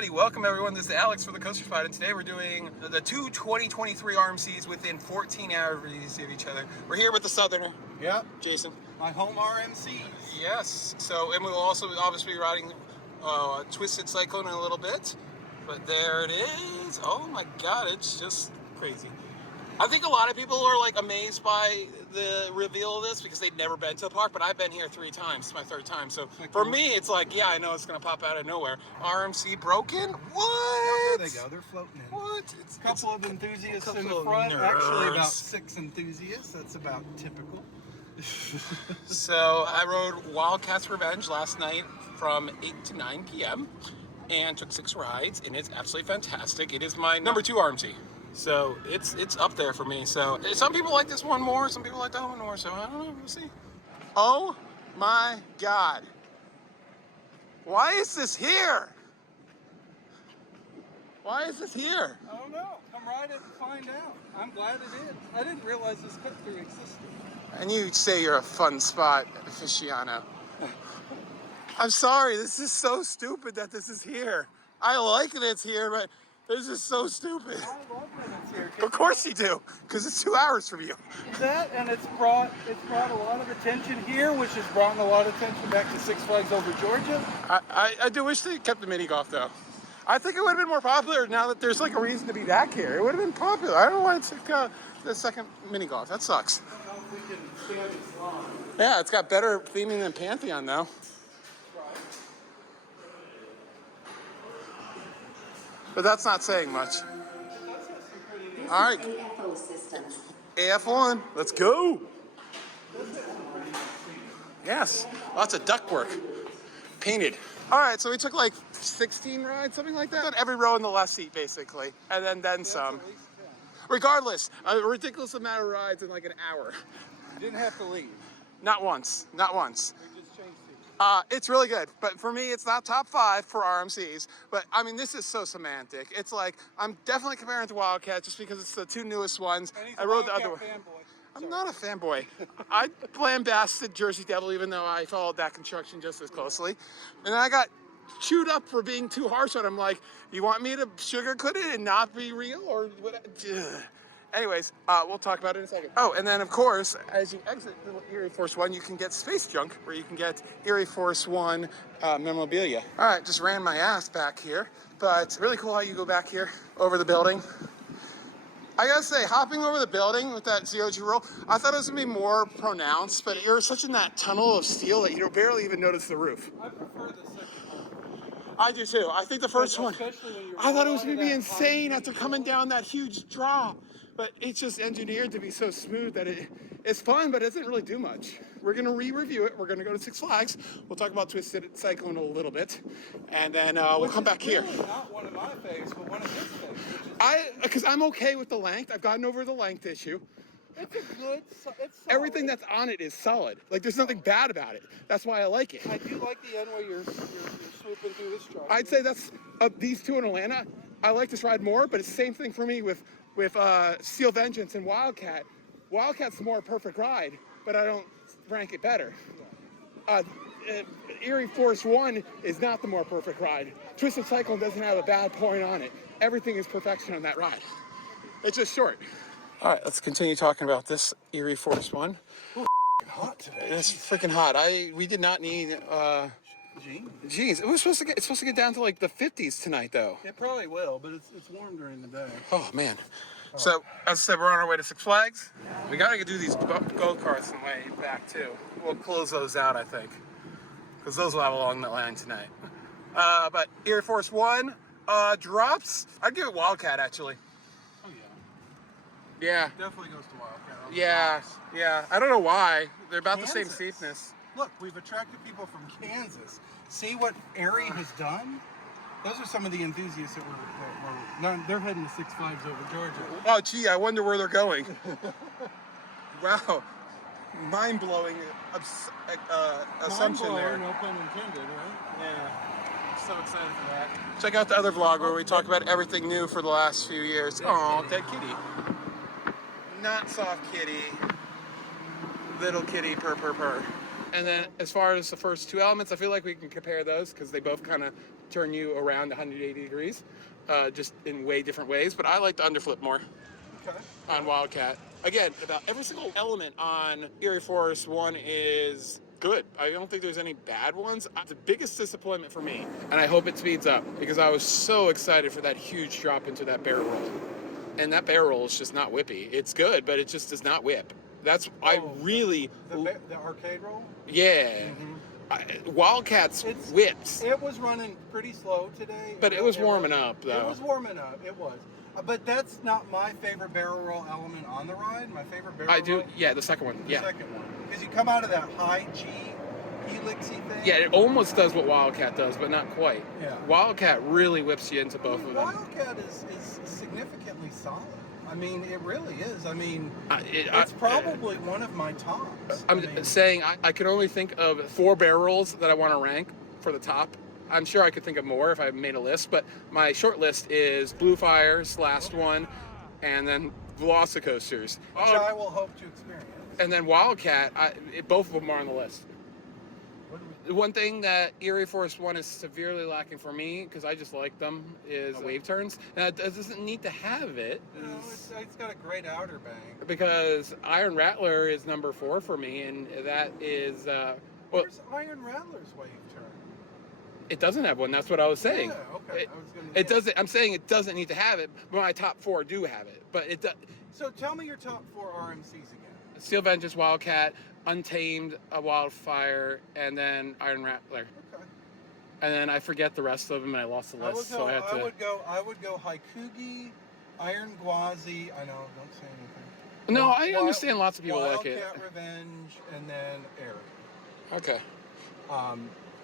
Alrighty, welcome everyone. This is Alex for the Coaster Spot, and today we're doing the two 2023 RMCs within 14 hours of each other. We're here with the Southerner. Yep. Jason. My home RMCs. Yes. So, and we will also obviously be riding Twisted Cyclone in a little bit. But there it is. Oh my God, it's just crazy. I think a lot of people are like amazed by the reveal of this because they've never been to the park, but I've been here 3 times. It's my 3rd time. So for me, it's like, yeah, I know it's going to pop out of nowhere. RMC broken? What? There they go. They're floating in. What? It's a couple of enthusiasts in the front. Actually, about 6 enthusiasts. That's about typical. So I rode Wildcat's Revenge last night from 8 to 9 p.m. and took 6 rides, and it's absolutely fantastic. It is my number 2 RMC. So it's up there for me. So some people like this one more, some people like that one more. So I don't know, we'll see. Oh my God. Why is this here? Why is this here? I don't know. Come ride it and find out. I'm glad it is. I didn't realize this cut through existed. And you say you're a Funspot aficionado. I'm sorry, this is so stupid that this is here. I like that it's here, but this is so stupid. I love that it's here. Of course you do, because it's 2 hours from you. That, and it's brought a lot of attention here, which has brought a lot of attention back to Six Flags Over Georgia. I do wish they kept the mini golf though. I think it would have been more popular now that there's like a reason to be back here. It would have been popular. I don't know why it's like, the second mini golf. That sucks. I don't know if we can stand this long. Yeah, it's got better theming than Pantheon though. But that's not saying much. All right. AF1, let's go. Yes, lots of ductwork. Painted. All right, so we took like 16 rides, something like that. Every row in the left seat, basically. And then some. Regardless, a ridiculous amount of rides in like an hour. You didn't have to leave. Not once, not once. We just changed seats. It's really good, but for me, it's not top 5 for RMCs. But I mean, this is so semantic. It's like I'm definitely comparing it to Wildcat just because it's the 2 newest ones. I rode the other one. I'm not a fanboy. I lambasted Jersey Devil, even though I followed that construction just as closely, and then I got chewed up for being too harsh on it. I'm like, you want me to sugarcoat it and not be real, or what? Ugh. Anyways, we'll talk about it in a second. Oh, and then of course, as you exit the ArieForce 1, you can get Space Junk, where you can get ArieForce 1 memorabilia. All right, just ran my ass back here, but really cool how you go back here over the building. I gotta say, hopping over the building with that zero-G roll, I thought it was gonna be more pronounced, but you're such in that tunnel of steel that you don't barely even notice the roof. I prefer the second one. I do too. I think the first one, Especially when I thought it was gonna be insane after coming down that huge drop. But it's just engineered to be so smooth that it's fun, but it doesn't really do much. We're gonna re-review it. We're gonna go to Six Flags. We'll talk about Twisted Cyclone a little bit, and then we'll come back here. Not one of my faves, but one of his faves. Because I'm okay with the length. I've gotten over the length issue. It's a good. It's solid. Everything that's on it is solid. Like there's nothing bad about it. That's why I like it. I do like the end where you're swooping through this truck. I'd say that's these 2 in Atlanta. I like this ride more, but it's the same thing for me with Steel Vengeance and Wildcat. Wildcat's the more perfect ride, but I don't rank it better. ArieForce 1 is not the more perfect ride. Twisted Cyclone doesn't have a bad point on it. Everything is perfection on that ride. It's just short. All right, let's continue talking about this ArieForce 1. Ooh, hot today. It's freaking hot. We did not need jeans. It's supposed to get down to like the 50s tonight though. It probably will, but it's warm during the day. Oh man. So as I said, we're on our way to Six Flags. We gotta do these go-karts on the way back too. We'll close those out, I think, because those will have a long line tonight. But ArieForce 1 drops. I'd give it Wildcat actually. Oh yeah. Yeah. It definitely goes to Wildcat. Yeah. I don't know why. They're about Kansas. the same steepness. Look, we've attracted people from Kansas. See what Arie has done? Those are some of the enthusiasts that were they're heading to Six Flags Over Georgia. Oh, gee, I wonder where they're going. Wow. Mind-blowing assumption there. No pun intended, right? Yeah. So excited for that. Check out the other vlog where we talk about everything new for the last few years. Oh, dead kitty. Not soft kitty. Little kitty purr purr purr. And then as far as the first two elements, I feel like we can compare those because they both kind of turn you around 180 degrees, just in way different ways. But I like the underflip more on Wildcat. Again, about every single element on ArieForce 1 is good. I don't think there's any bad ones. The biggest disappointment for me, and I hope it speeds up, because I was so excited for that huge drop into that barrel roll. And that barrel roll is just not whippy. It's good, but it just does not whip. That's, I really... The arcade roll? Yeah. Wildcats whips. It was running pretty slow today. But it was warming up, though. It was warming up. It was. But that's not my favorite barrel roll element on the ride. My favorite barrel roll... Yeah, the second one. The second one. Because you come out of that high G helixy thing. Yeah, it almost does what Wildcat does, but not quite. Yeah. Wildcat really whips you into both of them. Wildcat is significantly solid. I mean, it really is. I mean, it's probably one of my tops. I'm saying I can only think of 4 barrels that I want to rank for the top. I'm sure I could think of more if I made a list, but my short list is Blue Fire's last one, and then Velocicoasters. Which I will hope to experience. And then Wildcat, both of them are on the list. The one thing that ArieForce 1 is severely lacking for me, because I just like them, is wave turns. Now, it doesn't need to have it. No, it's got a great outer bank. Because Iron Rattler is number 4 for me, and that is... Where's Iron Rattler's wave turn? It doesn't have one. That's what I was saying. Yeah, okay. It doesn't. I'm saying it doesn't need to have it, but my top 4 do have it. But it does. So tell me your top 4 RMCs again. Steel Vengeance, Wildcat, Untamed, Wildfire, and then Iron Rattler. Okay. And then I forget the rest of them, and I lost the list, so I have to. I would go Haikugi, Iron Gwazi. I know. Don't say anything. No, I understand. Lots of people like it. Wildcat Revenge, and then Airy. Okay.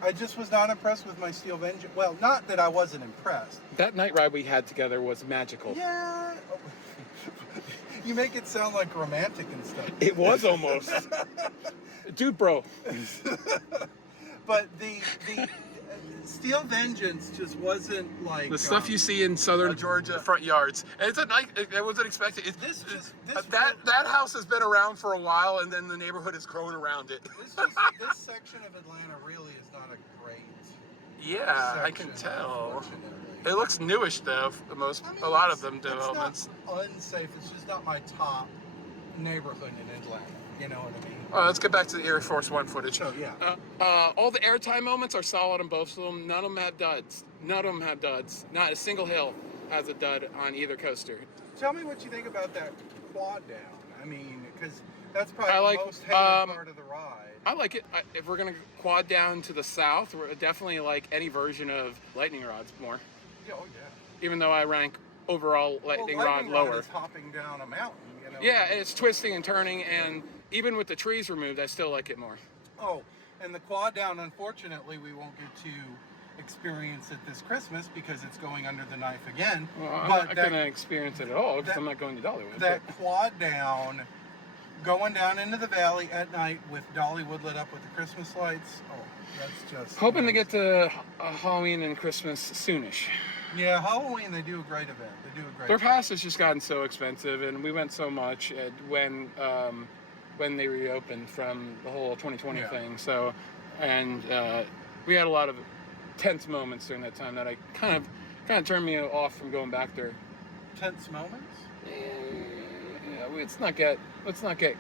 I just was not impressed with my Steel Vengeance. Well, not that I wasn't impressed. That night ride we had together was magical. Yeah. You make it sound like romantic and stuff. It was almost. Dude, bro. But the Steel Vengeance just wasn't like... The stuff you see in southern Georgia front yards. And it's a night, I wasn't expecting it. That house has been around for a while, and then the neighborhood has grown around it. This section of Atlanta really is not a great section, I can tell. It looks newish, though, a lot of them developments. It's not unsafe, it's just not my top neighborhood in Atlanta. You know what I mean? All right, let's get back to the ArieForce 1 footage. Oh, yeah. All the airtime moments are solid on both of them. None of them have duds. Not a single hill has a dud on either coaster. Tell me what you think about that quad down. I mean, because that's probably the most hated part of the ride. I like it. If we're going to quad down to the south, we're definitely like any version of lightning rods more. Oh, yeah. Even though I rank overall lightning rod lower. Rod is hopping down a mountain, you know. Yeah, it's twisting and turning, and even with the trees removed, I still like it more. Oh, and the quad down, unfortunately, we won't get to experience it this Christmas because it's going under the knife again. Well, I'm not going to experience it at all because I'm not going to Dollywood. That quad down, going down into the valley at night with Dollywood lit up with the Christmas lights. Oh, that's just... Hoping to get to Halloween and Christmas soonish. Yeah, Halloween, they do a great event. Their pass has just gotten so expensive, and we went so much when they reopened from the whole 2020 thing. So, and we had a lot of tense moments during that time that I kind of turned me off from going back there. Tense moments? Yeah, let's not get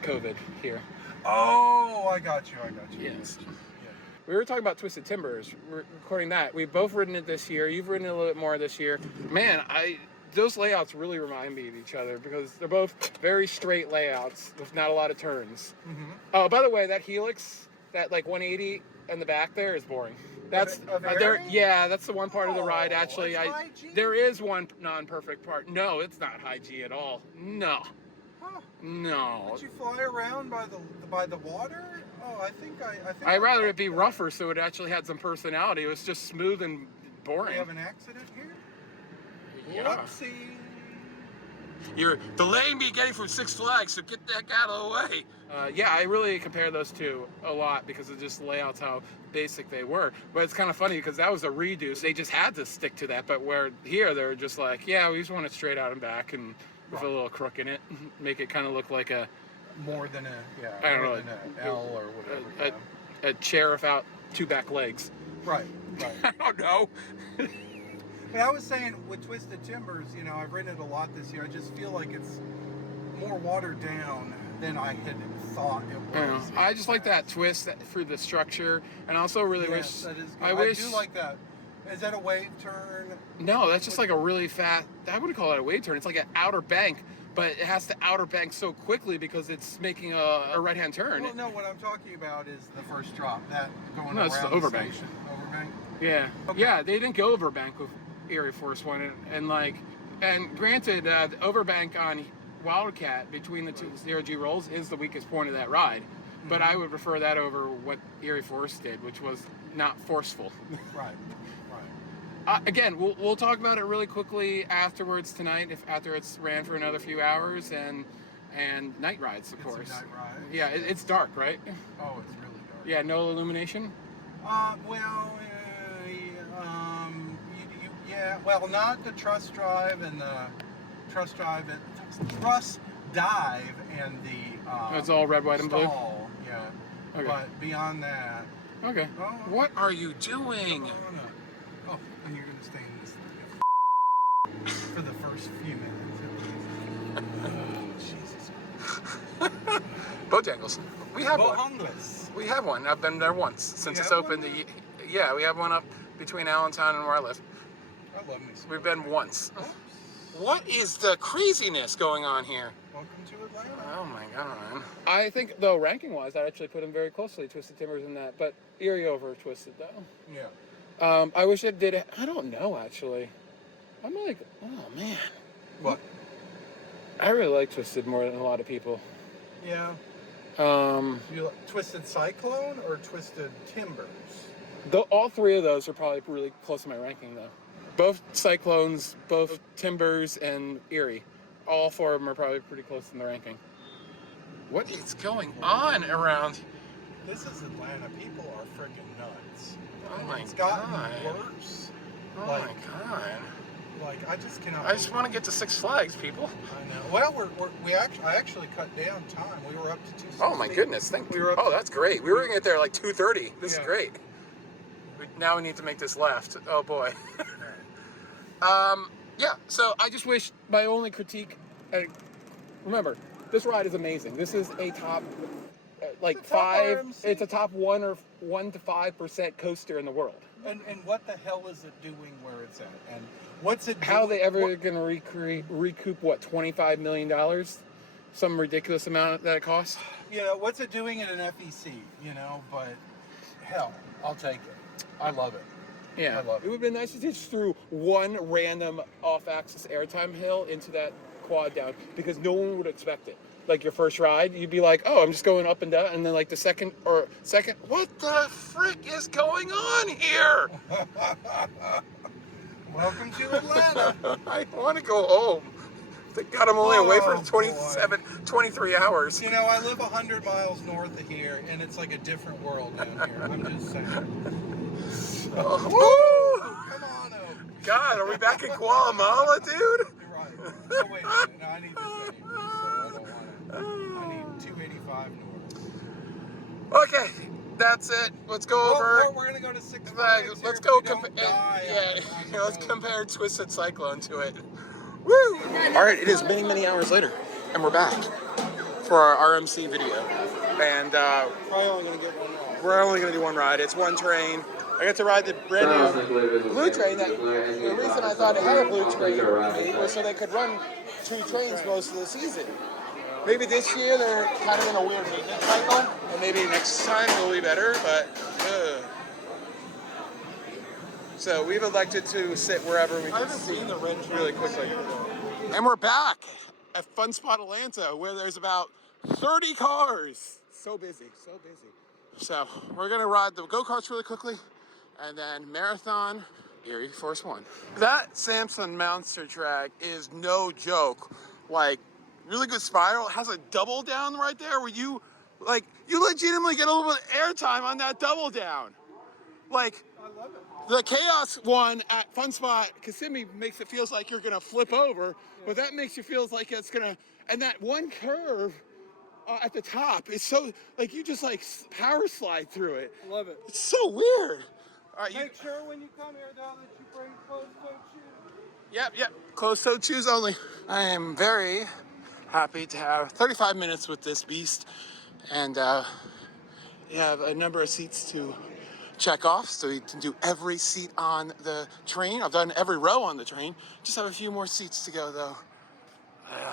COVID here. Oh, I got you. Yes. We were talking about Twisted Timbers. We're recording that. We've both ridden it this year. You've ridden it a little bit more this year. Man, those layouts really remind me of each other because they're both very straight layouts with not a lot of turns. Mm-hmm. Oh, by the way, that helix, that like 180 in the back there is boring. That's that's the one part of the ride. Actually, there is one non-perfect part. No, it's not high G at all. No. Huh. No. Did you fly around by the water? Oh, I think I'd rather it be rougher so it actually had some personality. It was just smooth and boring. We have an accident here? Yeah. Whoopsie. You're delaying me getting from Six Flags, so get that out of the way. Yeah, I really compare those two a lot because of just layouts, how basic they were. But it's kind of funny because that was a redo, so they just had to stick to that. But where here, they're just like, yeah, we just want it straight out and back and with a little crook in it. Make it kind of look like a... More than a, I don't know, an L or whatever. a chair without two back legs. Right. I don't know. But I was saying with Twisted Timbers, you know, I've ridden it a lot this year. I just feel like it's more watered down than I had thought it was. I just like that twist for the structure, and also really wish. That is good. I do like that. Is that a wave turn? No, that's just like a really fast. I wouldn't call it a wave turn. It's like an outer bank, but it has to outer bank so quickly because it's making a right-hand turn. Well, no, what I'm talking about is the first drop. That going No, it's around the overbank. station. Overbank? Yeah, Okay. yeah, they didn't go overbank with ArieForce one, and granted, the overbank on Wildcat between the two 0G rolls is the weakest point of that ride, but I would prefer that over what ArieForce did, which was not forceful. Right. Again, we'll talk about it really quickly afterwards tonight, after it's ran for another few hours, and night rides, of course. Night rides. Yeah, it's dark, right? Oh, it's really dark. Yeah, no illumination. Yeah, well, not the truss drive and the truss dive and the. It's all red, white, and blue. Stall, yeah. Okay. But beyond that. Okay. Oh, What are you doing? Oh, and you're gonna stay in this thing for the first few minutes. Oh, Jesus. Bojangles. We have one. Bojangles. We have one. I've been there once since You it's have opened. one? Yeah, we have one up between Allentown and where I live. I love me some. We've been once. What is the craziness going on here? Welcome to Atlanta. Oh my god. I think, though, ranking-wise, I'd actually put him very closely, Twisted Timbers in that, but Erie over Twisted, though. Yeah. I wish it did. I don't know, actually. I'm like, oh man. What? I really like Twisted more than a lot of people. Yeah. You like Twisted Cyclone or Twisted Timbers? All three of those are probably really close to my ranking, though. Both Cyclones, both Timbers, and Erie. All four of them are probably pretty close in the ranking. What is going on around? This is Atlanta. People are freaking nuts. Oh my It's gotten god. worse. Oh Like- my god. Like I just cannot. I just want to get to Six Flags, people. I know. Well, I actually cut down time. We were up to 2:60. Oh my goodness, We were up Oh, that's great. We were gonna get there like 2:30. This is Yeah. great. Now we need to make this left. Oh boy. Yeah, so I just wish my only critique, remember, this ride is amazing. This is a top, like It's a top five, RMC. it's a top 1 to 5% coaster in the world. And what the hell is it doing where it's at? And what's it? How are they ever what- going to recoup, what, $25 million? Some ridiculous amount that it costs? You know, what's it doing at an FEC? You know, but hell, I'll take it. I love it. Yeah, I love it. It would have been nice to just threw one random off-axis airtime hill into that quad down, because no one would expect it. Like your first ride, you'd be like, oh, I'm just going up and down, and then like the second, what the frick is going on here? Welcome to Atlanta. I want to go home. Thank God I'm only away for Oh, 23 hours. You know, I live 100 miles north of here, and it's like a different world down here. I'm just saying. Oh, woo! Come on over. God, are we back in Guatemala, dude? You're right. Oh, wait a minute. No, I need this anyway, so I don't want it. I need 285 north. Okay, that's it. Let's go over. We're going to go to Six Flags. Flags. Let's here go if we don't die on the let's road. compare Twisted Cyclone to it. Woo! All right, it is many, many hours later, and we're back for our RMC video. And Probably only going to get one ride. we're only going to do one ride. It's one train. I got to ride the brand new blue train. The reason I thought it had a blue train was so they could run two trains most of the season. Maybe this year they're kind of in a weird maintenance cycle, and maybe next time it'll be better, but so we've elected to sit wherever we I can haven't see seen the red train really quickly. And we're back at Funspot Atlanta, where there's about 30 cars. So busy, so busy. So we're gonna ride the go-karts really quickly, and then marathon ArieForce 1. That Samson Monster track is no joke. Like, really good spiral. It has a double down right there where you legitimately get a little bit of airtime on that double down. Like, I love it. the Chaos one at Funspot Kissimmee makes it feels like you're gonna flip over, but that makes you feel like it's gonna, and that one curve at the top. It's so, like, you just, like, power slide through it. I love it. It's so weird. All right, Make sure when you come here, though, that you bring closed-toed shoes. Yep. Closed-toed shoes only. I am very happy to have 35 minutes with this beast. And you have a number of seats to check off, so you can do every seat on the train. I've done every row on the train. Just have a few more seats to go, though.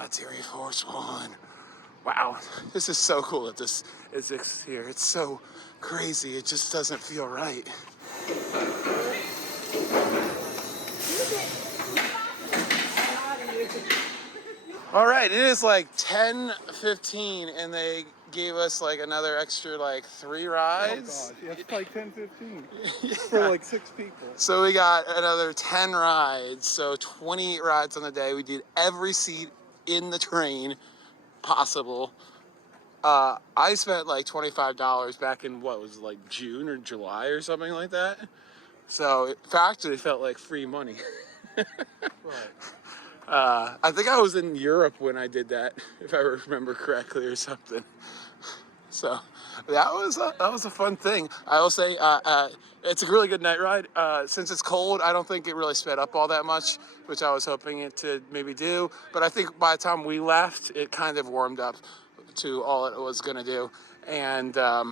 It's ArieForce 1. Wow, this is so cool that this is here. It's so crazy. It just doesn't feel right. All right, it is like 10:15, and they gave us like another extra like 3 rides. Oh gosh, yeah, it's like 10:15 for like 6 people. So we got another 10 rides, so 28 rides on the day. We did every seat in the train possible. I spent like $25 back in what was it, like June or July or something like that. So it actually felt like free money. Right. I think I was in Europe when I did that, if I remember correctly, or something. So that was a fun thing. I will say it's a really good night ride. Since it's cold, I don't think it really sped up all that much, which I was hoping it to maybe do. But I think by the time we left, it kind of warmed up to all it was going to do. And I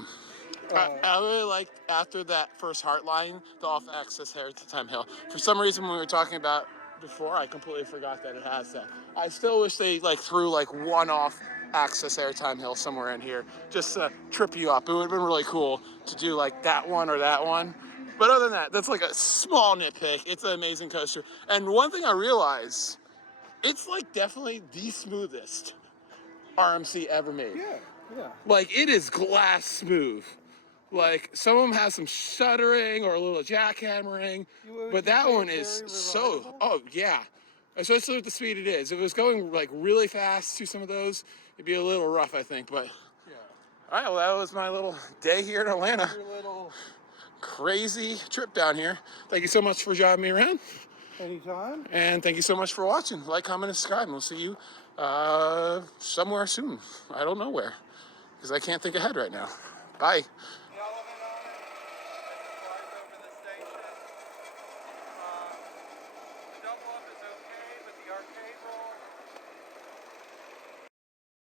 really liked, after that first Heartline, the off-access Heritage Time Hill. For some reason, when we were talking about before, I completely forgot that it has that. I still wish they like threw like one off-access Airtime Hill somewhere in here, just to trip you up. It would have been really cool to do like that one or that one. But other than that, that's like a small nitpick. It's an amazing coaster. And one thing I realized, it's like definitely the smoothest RMC ever made. Yeah. Like, it is glass smooth. Like, some of them have some shuddering or a little jackhammering, but that one is so, oh yeah. Especially with the speed it is. If it was going like really fast through some of those, it'd be a little rough, I think, but. Yeah. All right, well, that was my little day here in Atlanta. Your little Crazy trip down here. Thank you so much for driving me around. anytime. And thank you so much for watching. Like, comment, and subscribe, and we'll see you somewhere soon. I don't know where, because I can't think ahead right now. Bye.